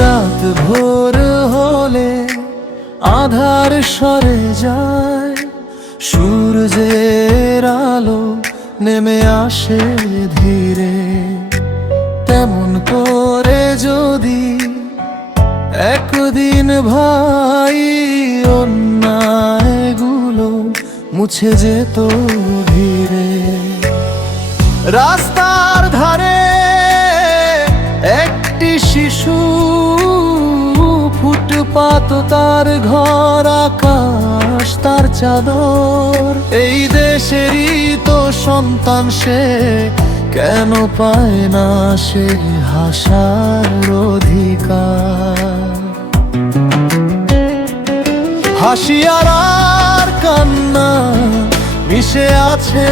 রাত ভোর হলে আধার সরে যায়। সূর্যের আলো নেমে আসে ধীরে। তেমন করে যদি একদিন ভাই অন্যায়গুলো মুছে যেত ধীরে। রাস্তার ধারে একটি শিশু ফুটপাত তার ঘর চাদর। এই দেশেরই তো সন্তান সে, কেন পায় না সে হাসার অধিকার? হাসি আর আর কান্না মিশে আছে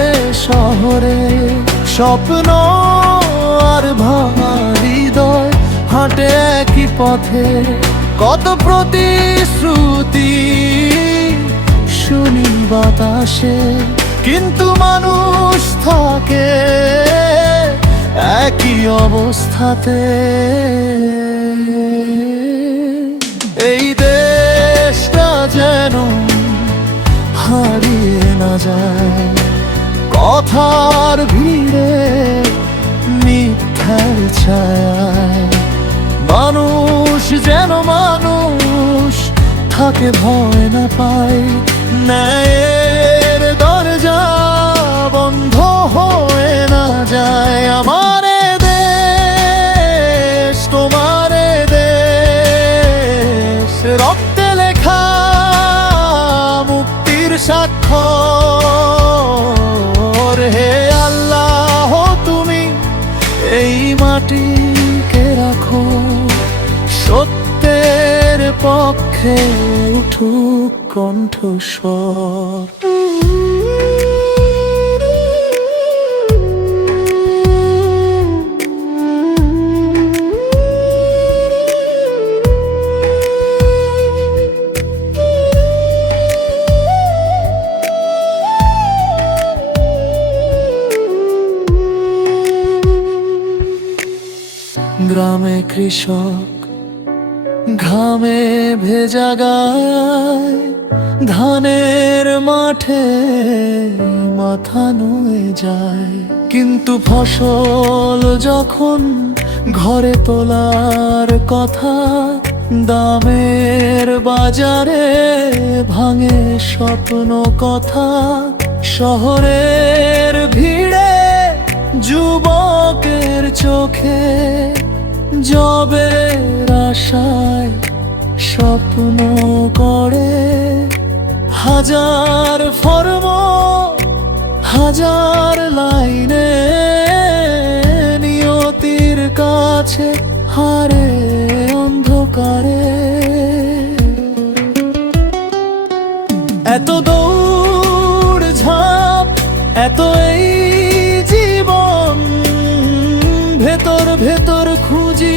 শহরে, স্বপ্ন আর ভাঙা হৃদয় হাঁটে একই পথে। কত প্রতিশ্রুতি শুনি বাতাসে। কিন্তু মানুষ থাকে একই অবস্থাতে। এই দেশটা যেন হারিয়ে না যায়। কথার ভিড়ে মিথ্যার ছায় মানুষ যেন মানুষ, থাকে ভয় না পায়। ন্যায়ের দরজা বন্ধ হয়ে না যায়। আমার দেশ, তোমার দেশ। রক্তে লেখা মুক্তির স্বাক্ষর। হে আল্লাহ, তুমি এই মাটিকে রাখো। সত্যের পক্ষে উঠুক কণ্ঠস্বর। গ্রামে কৃষক ঘামে ভেজা গায়, ধানের মাঠে মাথা নুয়ে যায়। কিন্তু ফসল যখন ঘরে তোলার কথা, দামের বাজারে ভাঙে স্বপ্ন কথা, শহরের ভিড়ে যুবকের চোখে জবের আশায় স্বপ্ন করে। হাজার ফর্ম, হাজার লাইনে নিয়তির কাছে হারে অন্ধকারে। এত দৌড় ঝাঁপ, এত এই জীবন, ভেতর ভেতর খুঁজি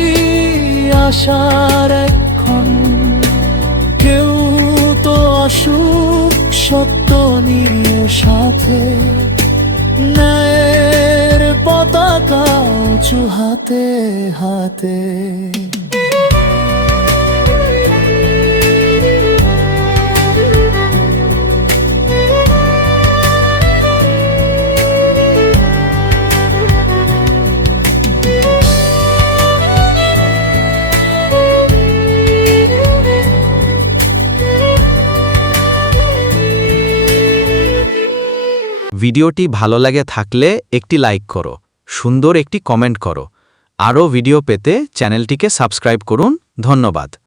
আশার এখন। কেউ তো অসুখ সত্য নিয়ে সাথে। ন্যায়ের পতাকা উঁচু হাতে হাতে। ভিডিওটি ভালো লাগে থাকলে একটি লাইক করো, সুন্দর একটি কমেন্ট করো। আরও ভিডিও পেতে চ্যানেলটিকে সাবস্ক্রাইব করুন, ধন্যবাদ।